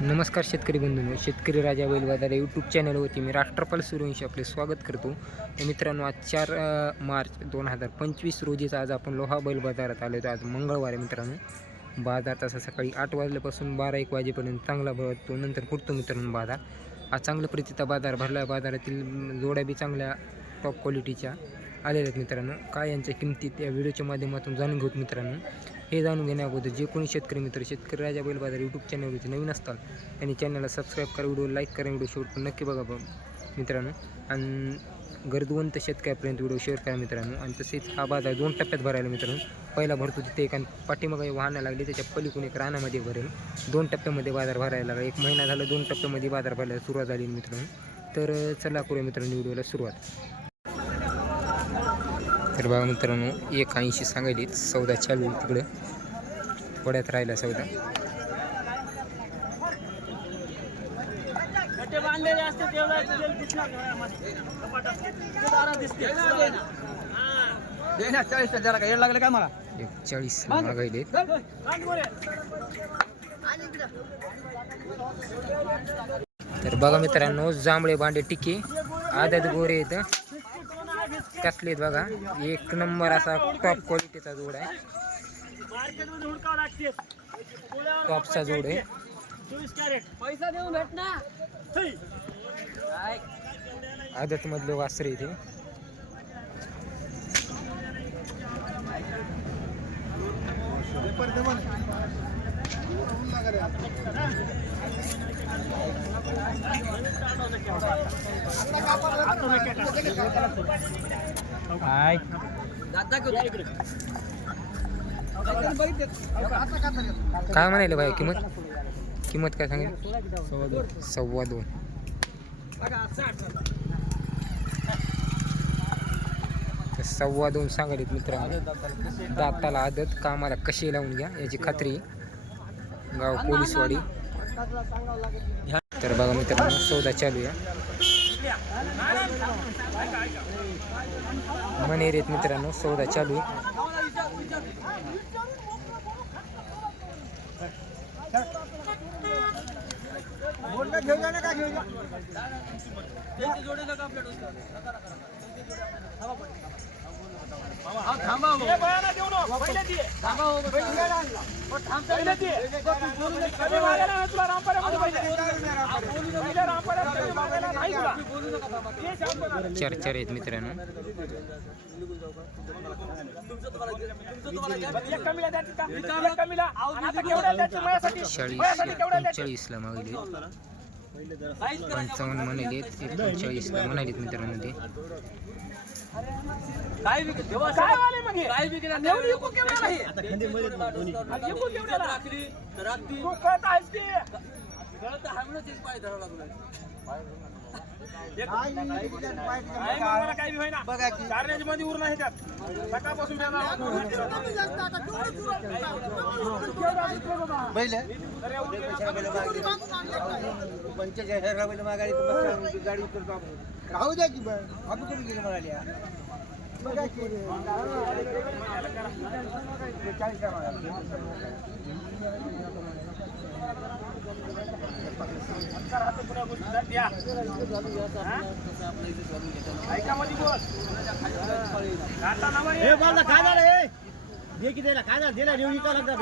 नमस्कार शेतकरी बंधूंनो शेतकरी राजा बैल बाजार यूट्यूब चॅनलवरती मी राष्ट्रपाल सूर्यवंशी आपले स्वागत करतो. मित्रांनो आज चार मार्च दोन हजार पंचवीस रोजीचा आज आपण लोहा बैल बाजारात आलो होतो. आज मंगळवार आहे मित्रांनो. बाजार तसा सकाळी आठ वाजल्यापासून बारा एक वाजेपर्यंत चांगला भरतो नंतर फुटतो मित्रांनो बाजार. आज चांगल्या प्रतीचा बाजार भरला. बाजारातील जोड्या बी चांगल्या टॉप क्वालिटीच्या आलेल्या आहेत मित्रांनो. काय यांच्या किमती त्या व्हिडिओच्या माध्यमातून जाणून घेऊत मित्रांनो. हे जाणून घेण्या अगोदर जे कोणी शेतकरी मित्र शेतकरी राजा बैल बाजार यूट्यूब चॅनलवरती नवीन असतात त्यांनी चॅनलला सबस्क्राईब करा व्हिडिओ लाईक करा व्हिडिओ शेवट पण नक्की बघा मित्रांनो. आणि गरजवंत शेतकऱ्यापर्यंत व्हिडिओ शेअर करा मित्रांनो. आणि तसेच हा बाजार दोन टप्प्यात भरायला मित्रांनो. पहिला भरतो तिथे एक पाठीमागे वाहनं लागली त्याच्या पलीकडून एक रानामध्ये भरेल. दोन टप्प्यामध्ये बाजार भरायला लागला. एक महिना झाला दोन टप्प्यामध्ये बाजार भरायला सुरुवात झाली मित्रांनो. तर चला करूया मित्रांनो व्हिडिओला सुरुवात. तर बघा मित्रांनो एक ऐंशी सांगायली सौदा चालू आहे तिकडं. थोड्यात राहिला सौदा. गट्टे बांधलेले असते तेवढं तुझ्या दिसणार डोळ्यामध्ये. कपाटात. तिथे दारात दिसते. दे ना चाळीस जरा काय येड लागलं काय मला? एक चाळीस. तर बघा मित्रांनो जांभळे भांडे टिके. आदत गोरे आहेत कसले बघा. एक नंबर असा टॉप क्वालिटीचा जोड आहे. टॉपचा जोड आहे. आदत मधलं वासरे इथे काय म्हणाले भाई किंमत? किंमत काय सांगेल सव्वा दोन. सव्वा दोन सांगायलेत मित्रांनो. दाताला आदत कामाला कशी लावून घ्या याची खात्री. गाव पोलीसवाडी. तर बघा मित्रांनो सौदा चालू आहे. मनेर आहेत मित्रांनो सौदा चालू आहे. घेऊन जा ना काय घेऊन जा हे बयाना देऊ नको. पहिले दे. पहिले दे. कमी मागायला ना तुला रामपाड्यामध्ये पहिले. पहिले रामपाड्यात कमी मागायला नाही तुला. ये शांत. चार चार आहेत मित्रांनो? चाळीस मागले पंचावन्न म्हणाले एकोणचाळीसला म्हणालेत मित्रांनो ते काय वाले मग हे? एवढी इकू केवढ्याला हे? आणि इकू केवढ्याला? तू कळत आहेस की? काही त्यात. सकाळपासून पंचेचाळीस मागायला गाडी उतरतो आपण राहू द्या की बरं आपण कुठे गेले म्हणाले चाळीस काय झालं हे दे की द्यायला काय झालं? दिला निवडी का लागतात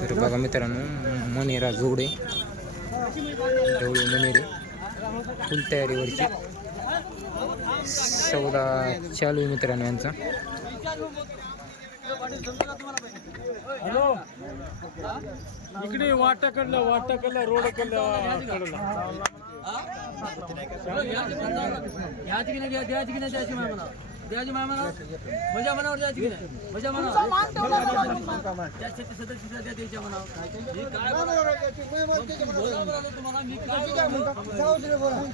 तर बघा मित्रांनो मनेरा जोडे ढवळे मनेरे. फुल तयारीवरची. सौदा चालू आहे मित्रांनो यांचा. हॅलो? इकडे वाटाकडलं वाटाकडलं रोड कडलं द्यायची की नाही द्यायची की नाही द्यायची माय द्यायची माय म्हणा मजा मनावर द्यायची की नाही? मजा म्हणा त्या शेती सदस्य द्या द्यायच्या म्हणा मी काय बोलावं? लागलं तुम्हाला मी काय बोलावं?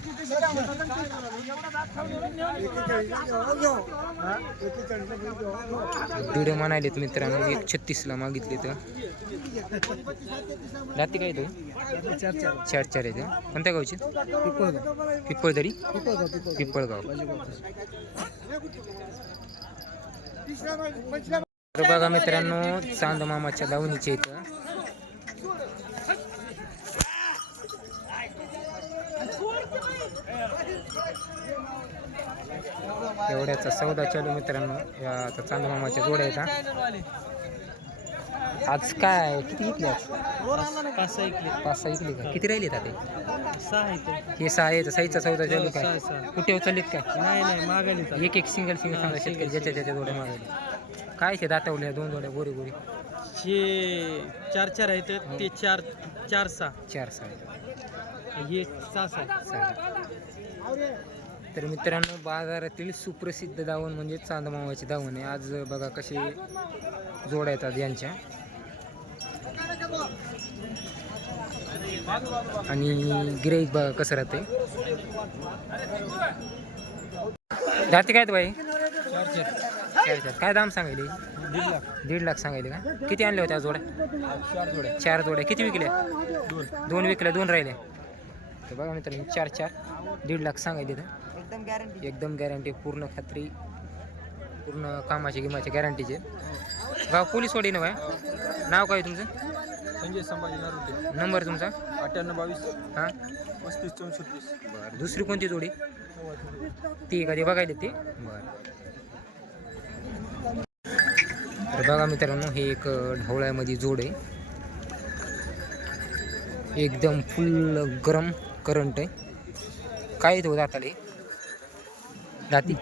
दीड म्हणालेत मित्रांनो एक छत्तीसला मागितले तर रात्री काय तो? चार चार आहे ते. कोणत्या गावचे? पिप्पळदरी पिप्पळगाव तर बघा मित्रांनो चांद मामाच्या दावणीच्या इथं. एवढ्याचा सौदा चालू मित्रांनो. या आता चांद मामाच्या जोड्या आहेत आज काय? आहे? किती इकले आज? पाच सहा इकडे पाच सहा इकले का? किती राहिले आता सहा आहेत हे सहा आहेत. साईजचा सौदा चालू काय? कुठे उचललेत काय? नाही नाही मागायला एक एक सिंगल सिंगल सांगा शेतकरी ज्याच्या ज्याच्या जोड्या मागायला काय ते दातावल्या दोन जोड्या गोरी गोरी. हे चार चार आहेत. ते चार चार सहा. चार सहा हे सहा सहा. सहा तर मित्रांनो बाजारातील सुप्रसिद्ध दावण म्हणजे चांदमावाची दावण आहे. आज बघा कसे जोड्या येतात यांच्या. आणि गिराईक बघा कसं राहते जाते काय बाई? काय दाम सांगायले? दीड लाख दीड लाख सांगायले का? किती आणले होत्या जोड्या चार जोड्या? चार जोड्या. किती विकल्या? दोन विकल्या दोन राहिल्या तर बघा मित्रांनो चार चार. दीड लाख सांगायले तर. एकदम गॅरंटी एकदम गॅरंटी पूर्ण खात्री पूर्ण कामाची गिमाची गॅरंटीचे गाव पोलीस वाडी ना नाव काय तुमचं? संजय संभाजी नरुटे. नंबर तुमचा? अठ्ठ्याण्णव बावीस. हां? पस्तीस चौसष्टीस बरं. दुसरी कोणती जोडी? ती का ते बघायला ते बरं. तर बघा मित्रांनो हे एक ढवळ्यामध्ये जोड आहे. एकदम फुल गरम करंट आहे. काय येतो दाताले दाती?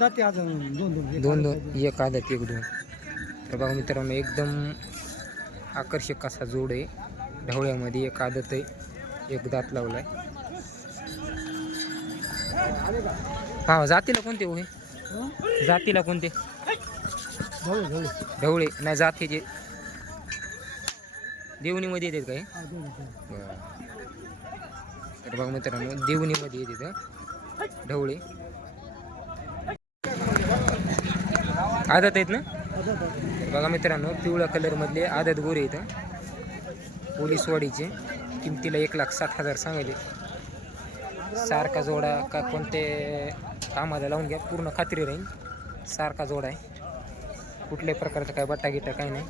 जाते आज दोन दोन दोन दोन एक आदत एक दोन. तर बघा मित्रांनो एकदम आकर्षक असा जोड आहे. ढवळ्यामध्ये एक आदत आहे. एक दात लावलाय. हा जातीला कोणते हो हे? जातीला कोणते? ढवळे. नाही जातीचे देवणीमध्ये येतात काय? तर बघ मित्रांनो देवणीमध्ये येतात ढवळे. आदत आहेत ना? बघा मित्रांनो पिवळ्या कलरमधले आदत गोरे इथं पोलीसवाडीचे किमतीला एक लाख सात हजार सांगायले. सारखा जोडा का कोणते कामाला लावून घ्या पूर्ण खात्री राहील. सारखा जोडा आहे. कुठल्याही प्रकारचा काय बट्टा गिट्टा काही नाही.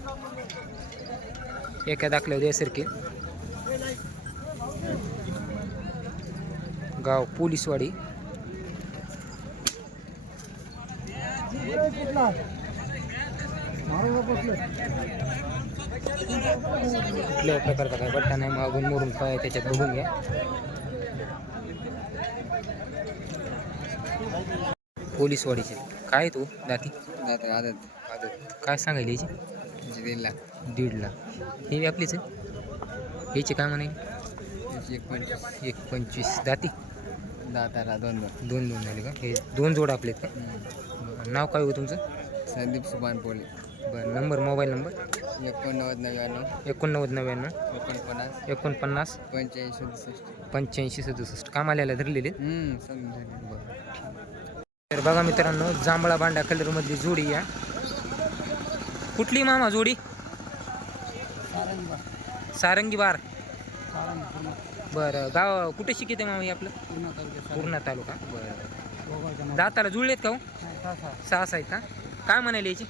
एका दाखल्यावर द्यासारखे गाव पोलीसवाडी कुठल्याही प्रकारचा काय बट्टा नाही. मागून मोडून काय त्याच्यात बघून घ्या. पोलीसवाडीचे. काय तू दाती? जाते आदत. आदत. काय सांगायला याची दीड लाख. दीड लाख. हे आपलीच आहे? याचे काय म्हणे एक पंचवीस. एक पंचवीस. दाती? दाताला दोन दोन. दोन दोन झाले का? हे दोन जोड आपले आहेत का? नाव काय हो तुमचं? संदीप सुभान पोले. बरं नंबर मोबाईल नंबर? एकोणनव्वद नव्याण्णव. एकोणनव्वद नव्याण्णव. एकोणपन्नास. एकोणपन्नास. पंच्याऐंशी सदुसष्ट. पंच्याऐंशी सदुसष्ट. कामाल्याला धरलेले? तर बघा मित्रांनो जांभळा बांडा कलरमधली जोडी या. कुठली मामा जोडी? सारंगी बार बरं गाव कुठे शिकिते मामा हे आपलं? पूर्णा तालुका. बरं. दाताला जुळलेत का हो? सहा सहा आहेत का? काय म्हणाले याची?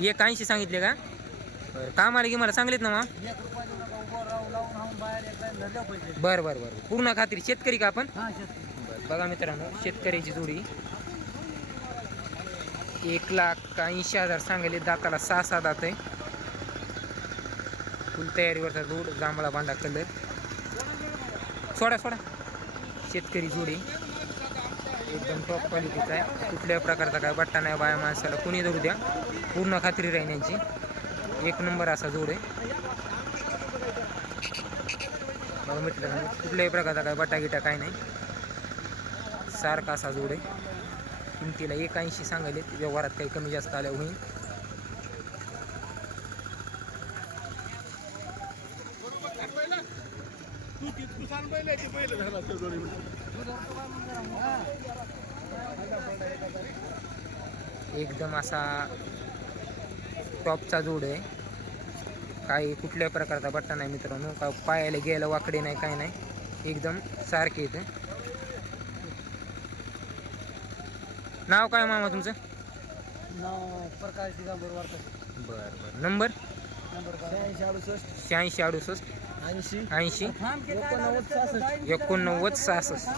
एक ऐंशी सांगितले का? बरं कामाला की मला सांगलेत ना मा बरं बरं बरं. पूर्ण खात्री. शेतकरी का आपण? बरं, बघा मित्रांनो शेतकऱ्याची जोडी. एक लाख ऐंशी हजार सांगले दाताला सहा सहा दात आहे. फुल तयारीवरचा जोड जांभळा बांडा कलर. सोडा सोडा. शेतकरी जोडी. एकदम टॉप क्वालिटीचा आहे. कुठल्याही प्रकारचा काय बट्टा नाही बाया माणसाला कुणी धरू द्या. पूर्ण खात्री राहील यांची. एक नंबर असा जोड आहे. बघा मित्रांनो कुठल्याही प्रकारचा काय बट्टा गिटा काय नाही. सारखा असा जोड आहे. किमतीला एक ऐंशी सांगायले व्यवहारात काही कमी जास्त आल्या होईल. एकदम असा टॉपचा जोड आहे. काही कुठल्याही प्रकारचा बट्टा नाही मित्रांनो. का पायाला गेला वाकडे नाही काय नाही. एकदम सारखे येते नाव काय मामा तुमचं? नाव प्रकाश दिगंबर वारकर. बरं बरं. नंबर? शहाऐंशी अडुसष्ट. ऐंशी. ऐंशी. एकोणनव्वद सहासष्ट. एकोणनव्वद सहासष्ट.